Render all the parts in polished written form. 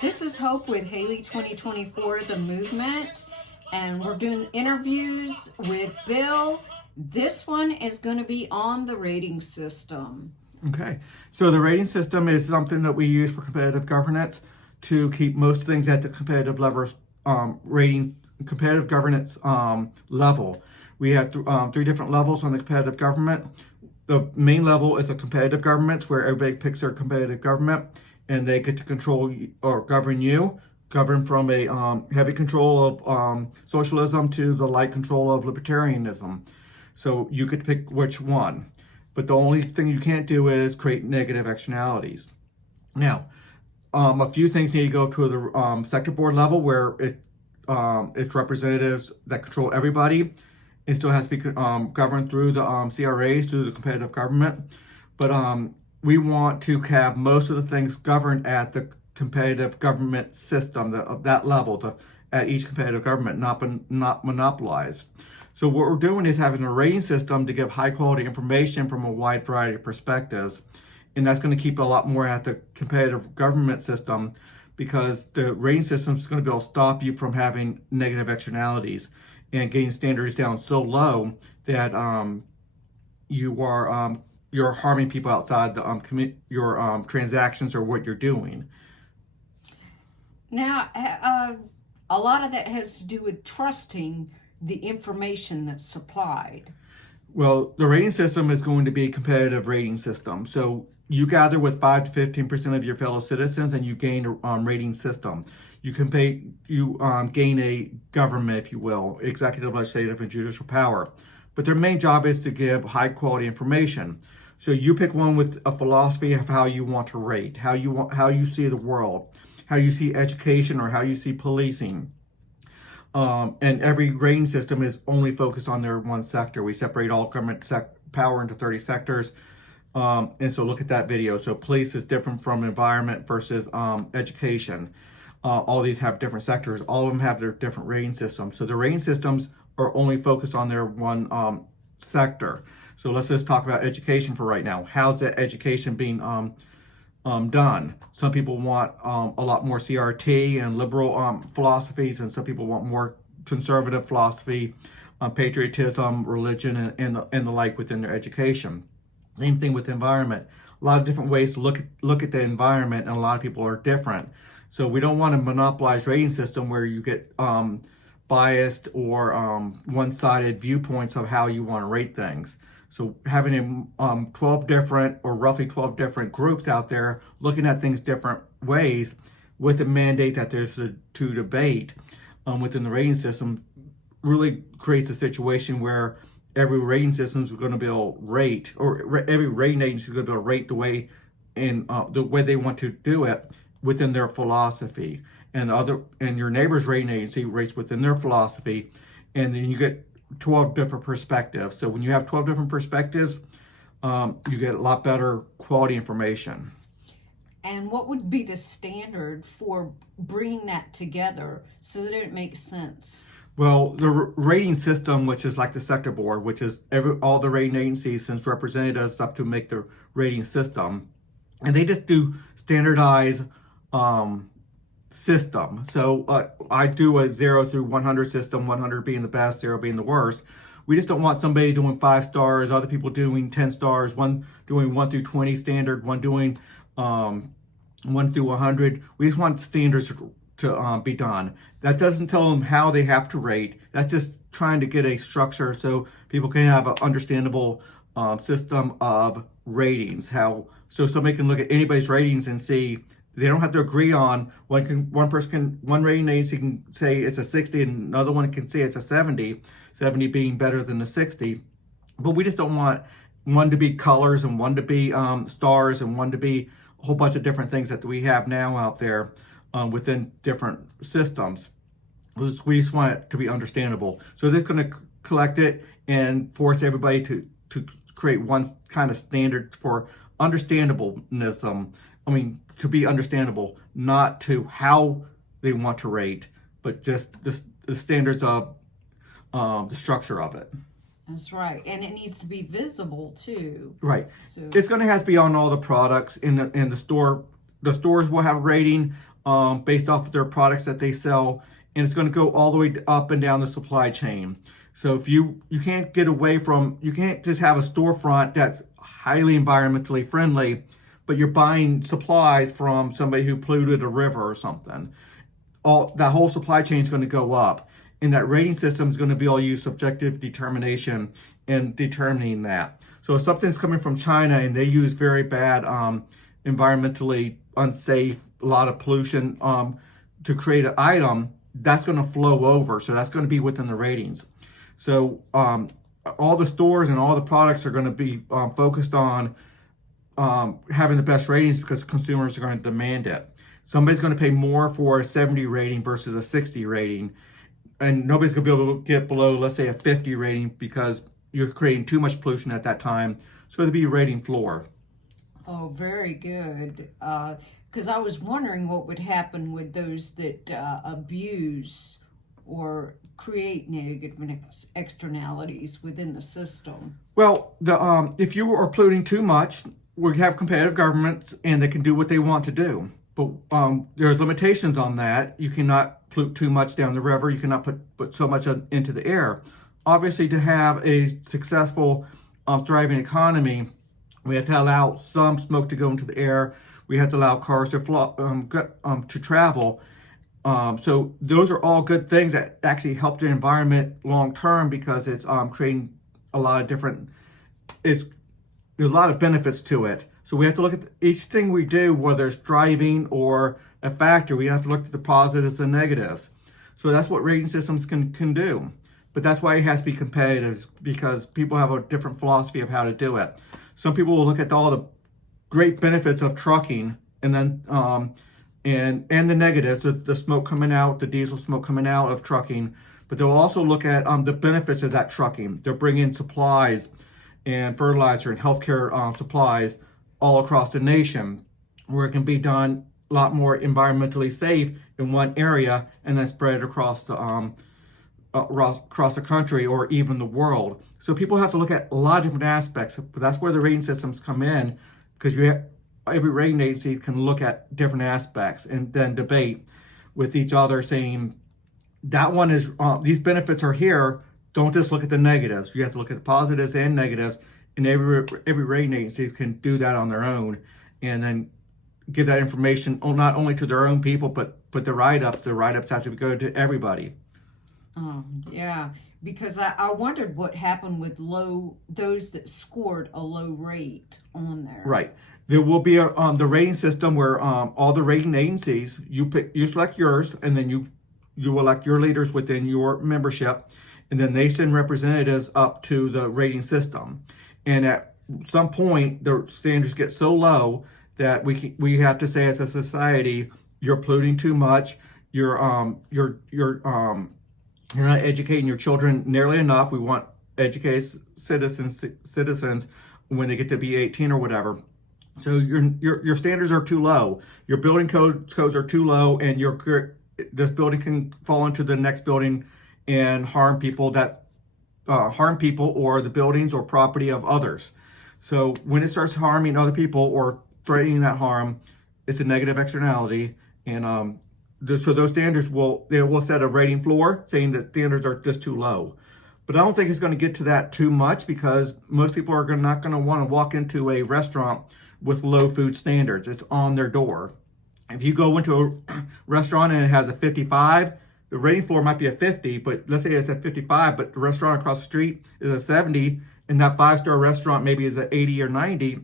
This is Hope with Haley 2024, the movement, and we're doing interviews with Bill. This one is going to be on the rating system. Okay, so the rating system is something that we use for competitive governance to keep most things at the competitive levels, competitive governance level. We have three different levels on the competitive government. The main level is a competitive government where everybody picks their competitive government and they get to control or govern you, govern from a heavy control of socialism to the light control of libertarianism. So you could pick which one. But the only thing you can't do is create negative externalities. Now, a few things need to go to the sector board level where it's representatives that control everybody. It still has to be governed through the CRAs, through the competitive government. But we want to have most of the things governed at the competitive government system, that level, at each competitive government, not monopolized. So what we're doing is having a rating system to give high quality information from a wide variety of perspectives. And that's going to keep a lot more at the competitive government system because the rating system is going to be able to stop you from having negative externalities and getting standards down so low that you're harming people outside your transactions or what you're doing. Now, a lot of that has to do with trusting the information that's supplied. Well, the rating system is going to be a competitive rating system. So you gather with 5 to 15% of your fellow citizens and you gain a rating system. You gain a government, if you will, executive, legislative, and judicial power. But their main job is to give high quality information. So you pick one with a philosophy of how you want to rate, how you see the world, how you see education, or how you see policing. And every rating system is only focused on their one sector. We separate all government power into 30 sectors. And so look at that video. So police is different from environment versus education. All these have different sectors. All of them have their different rating systems. So the rating systems are only focused on their one sector. So let's just talk about education for right now. How's that education being done? Some people want a lot more CRT and liberal philosophies, and some people want more conservative philosophy, patriotism, religion, and the like within their education. Same thing with the environment. A lot of different ways to look at the environment, and a lot of people are different. So we don't want a monopolized rating system where you get biased or one-sided viewpoints of how you want to rate things. So having 12 different or roughly 12 different groups out there looking at things different ways with the mandate that there's to debate within the rating system really creates a situation where every rating system is going to be able to rate, or every rating agency is going to be able to rate the way they want to do it within their philosophy. And your neighbor's rating agency rates within their philosophy, and then you get 12 different perspectives. So when you have 12 different perspectives, you get a lot better quality information. And what would be the standard for bringing that together so that it makes sense? Well, the rating system, which is like the sector board, which is all the rating agencies since representatives up to make the rating system, and they just do standardized system. So I do a 0 through 100 system, 100 being the best, 0 being the worst. We just don't want somebody doing 5 stars, other people doing 10 stars, one doing 1 through 20 standard, one doing 1 through 100. We just want standards to be done. That doesn't tell them how they have to rate. That's just trying to get a structure so people can have an understandable system of ratings. So somebody can look at anybody's ratings and see. They don't have to agree on one rating agency can say it's a 60 and another one can say it's a 70 being better than the 60. But we just don't want one to be colors and one to be stars and one to be a whole bunch of different things that we have now out there within different systems. We just want it to be understandable. So they're going to collect it and force everybody to create one kind of standard for understandableness. To be understandable, not to how they want to rate, but just the standards of the structure of it. That's right, and it needs to be visible too. Right. So it's going to have to be on all the products in the store. the stores will have a rating based off of their products that they sell, and it's going to go all the way up and down the supply chain. So if you can't get away from, you can't just have a storefront that's highly environmentally friendly, but you're buying supplies from somebody who polluted a river or something. All that whole supply chain is going to go up, and that rating system is going to be all use subjective determination in determining that. So if something's coming from China and they use very bad, environmentally unsafe, a lot of pollution to create an item, that's going to flow over. So that's going to be within the ratings. So all the stores and all the products are going to be focused on having the best ratings because consumers are going to demand it. Somebody's going to pay more for a 70 rating versus a 60 rating. And nobody's going to be able to get below, let's say, a 50 rating because you're creating too much pollution at that time. So it'll be a rating floor. Oh, very good. Because I was wondering what would happen with those that abuse or create negative externalities within the system. Well, if you are polluting too much, we have competitive governments and they can do what they want to do. But there's limitations on that. You cannot pollute too much down the river. You cannot put so much into the air. Obviously, to have a successful, thriving economy, we have to allow some smoke to go into the air. We have to allow cars to travel. So those are all good things that actually help the environment long term because it's creating a lot of different. There's a lot of benefits to it. So we have to look at each thing we do, whether it's driving or a factory. We have to look at the positives and negatives. So that's what rating systems can do. But that's why it has to be competitive because people have a different philosophy of how to do it. Some people will look at all the great benefits of trucking and then and the negatives, the smoke coming out, the diesel smoke coming out of trucking. But they'll also look at the benefits of that trucking. They'll bring in supplies and fertilizer and healthcare supplies all across the nation where it can be done a lot more environmentally safe in one area and then spread it across the country or even the world. So people have to look at a lot of different aspects, but that's where the rating systems come in because every rating agency can look at different aspects and then debate with each other saying that one is, these benefits are here. Don't just look at the negatives. You have to look at the positives and negatives, and every rating agency can do that on their own and then give that information not only to their own people, but the write-ups have to go to everybody. Yeah, because I wondered what happened with those that scored a low rate on there. Right. There will be the rating system where all the rating agencies, you select yours, and then you elect your leaders within your membership, and then they send representatives up to the rating system. And at some point, the standards get so low that we have to say as a society, you're polluting too much. You're not educating your children nearly enough. We want educated citizens when they get to be 18 or whatever. So your standards are too low. Your building codes are too low, and this building can fall into the next building and harm people or the buildings or property of others. So when it starts harming other people or threatening that harm, it's a negative externality, and so those standards will set a rating floor saying that standards are just too low. But I don't think it's going to get to that too much because most people are not going to want to walk into a restaurant with low food standards. It's on their door. If you go into a restaurant and it has a 55, the rating floor might be a 50, but let's say it's at 55, but the restaurant across the street is a 70, and that 5-star restaurant maybe is at 80 or 90.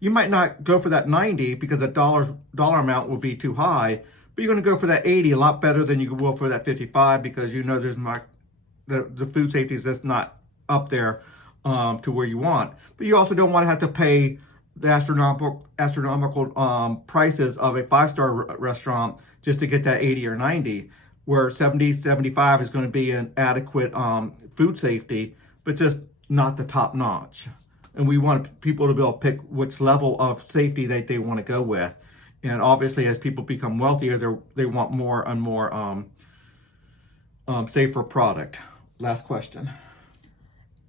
You might not go for that 90 because the dollar amount will be too high, but you're going to go for that 80 a lot better than you will for that 55 because you know there's not the food safety is just not up there to where you want. But you also don't want to have to pay the astronomical prices of a 5-star restaurant just to get that 80 or 90, where 70, 75 is going to be an adequate food safety, but just not the top notch. And we want people to be able to pick which level of safety that they want to go with. And obviously, as people become wealthier, they want more and more safer product. Last question.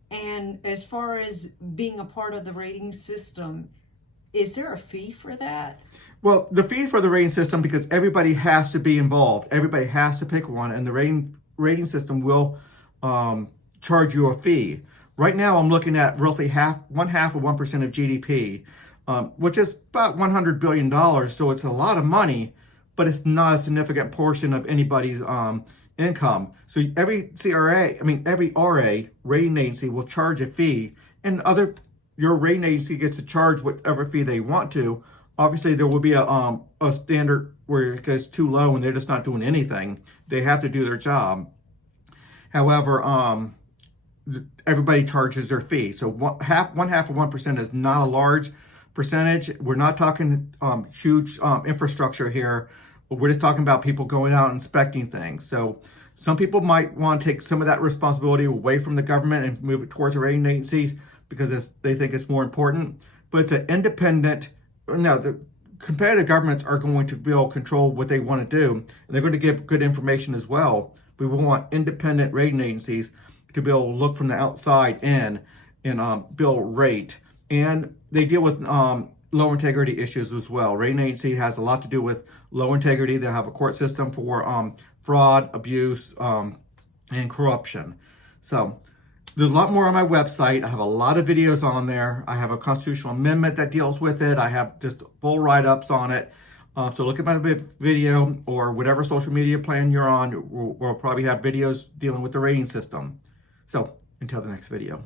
And as far as being a part of the rating system, Is there a fee for that? Well, the fee for the rating system, because everybody has to be involved, everybody has to pick one, and the rating system will charge you a fee. Right now, I'm looking at roughly one half of 1% of GDP, which is about $100 billion. So it's a lot of money, but it's not a significant portion of anybody's income. So every every RA rating agency will charge a fee, and your rating agency gets to charge whatever fee they want to. Obviously, there will be a standard where it goes too low and they're just not doing anything. They have to do their job. However, everybody charges their fee. So one half of 1% is not a large percentage. We're not talking huge infrastructure here. We're just talking about people going out and inspecting things. So some people might want to take some of that responsibility away from the government and move it towards the rating agencies because they think it's more important. But it's an independent. No, the competitive governments are going to be able to control what they want to do, and they're going to give good information as well. We will want independent rating agencies to be able to look from the outside in and be able to rate. And they deal with low integrity issues as well. Rating agency has a lot to do with low integrity. They have a court system for fraud, abuse, and corruption. So there's a lot more on my website. I have a lot of videos on there. I have a constitutional amendment that deals with it. I have just full write-ups on it. So look at my video or whatever social media plan you're on. We'll probably have videos dealing with the rating system. So until the next video.